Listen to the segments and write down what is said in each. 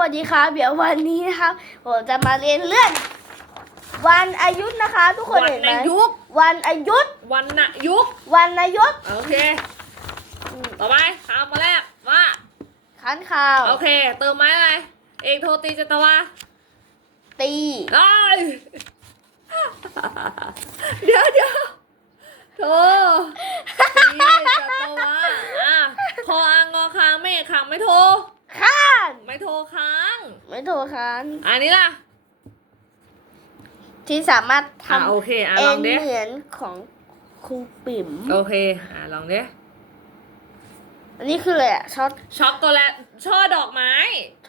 วัสดีครับเดี๋ยววันนี้นะครับผมจะมาเรียนเรื่องวันอายุธนะคะ ทุกคนวันเห็นไหมอายุธวันอายุธวันนายุกวันอายุธโอเค ต่อไปคำมาแรกว่าขันข่าวโอเค เติมไม้อะไร เอกโทตีจตวาตีได้เดี๋ยวเดี๋ยวโธตีจตวาอะคออังงอค้างไม่เอกค้างไม่โทข้าน ไม่โทค้าง ไม่โทรค้านอันนี้ล่ะ ที่สามารถทอะโอเคอะำเอลองงดิ เหมือนของครูปิ๋มโอเค อะลองดิอันนี้คืออะไรอะช็อตช็อกโกแลตช่อดอกไม้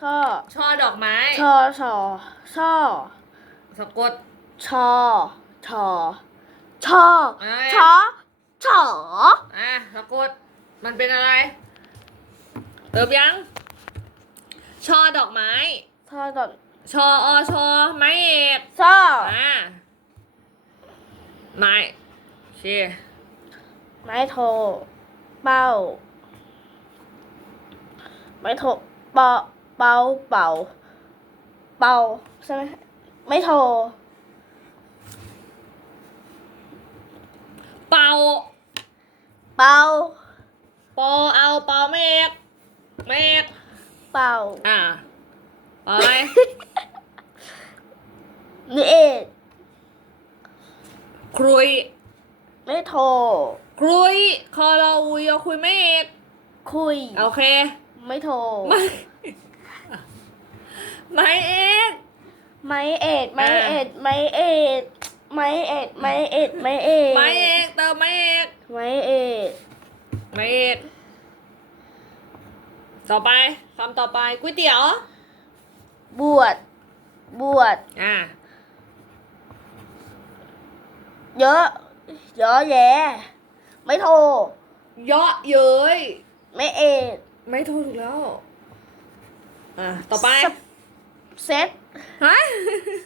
ช่อช่อดอกไม้ชอชอช่อสะกด ชอชอชออะชอชออะสะกดมันเป็นอะไร เติมยัง ช่อดอกไม้ ชอดอกชออชอไม้เอกช่ออ่าไม้เชียไม้โท เป้า ไม้โทเปาเป้าเป่าเป่าใช่ไหมไม่โท เป่า เป่าปอเอาเป่าเมกเมกเป่าอ่า เป่าอะไรนี่เอ็ดครุย ไม่โทครุย คอเราอุยเอาคุยไม่เอกคุย โอเค ไม่โทไม่ไม่เอกไม่เอ็ดไม่เอ็ดไม่เอ็ดไม่เอ็ดไม่เอ็ดไม่เอ็ดไม่เอกเติมไม่เอกไม่เอ็ดไม่เอก ต่อไปคำต่อไปก๋วยเตี๋ยว บวช บวช อ่าเยอะ เยอะแยะ ไม่โทร เยาะเย้ยไม่เอ็ดไม่ถูกแล้ว อะต่อไปสเซ็ตฮะ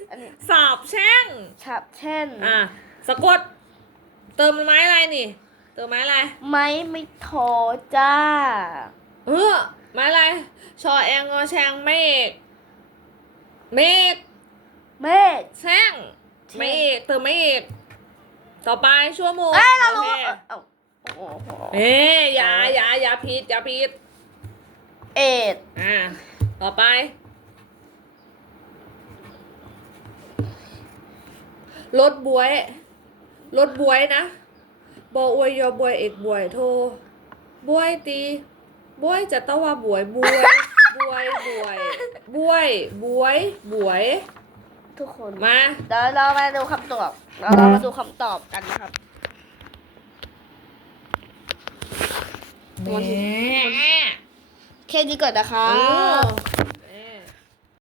อันนี้สาบแช่ง ฉับเช่น อะสะกด เติมไม้อะไรนี่ เติมไม้อะไร ไม่ไม่โทรจ้า เออ ไม้อะไรชอแองงอแชงเมฆเมฆเมฆแช่งไม่เอกเติมไม่เอกต่อไปชั่วโมงเอ้ยเรารู้โอเคเอ้าโอ้โหเอ้ยอย่าอย่าอย่าผิดอย่าผิดเอ็ดอ่าต่อไป รถบวย รถบวยนะบออวยยอบวยเอกบวยโทบวยตี บวยจะต้องว่าบวยบวยบวยบวยบวยบวยบวย ทุกคนมา เดี๋ยวเรามาดูคำตอบเราเรามาดูคำตอบกันนะครับแหม่แค่นี้ก่อนนะคะ เออ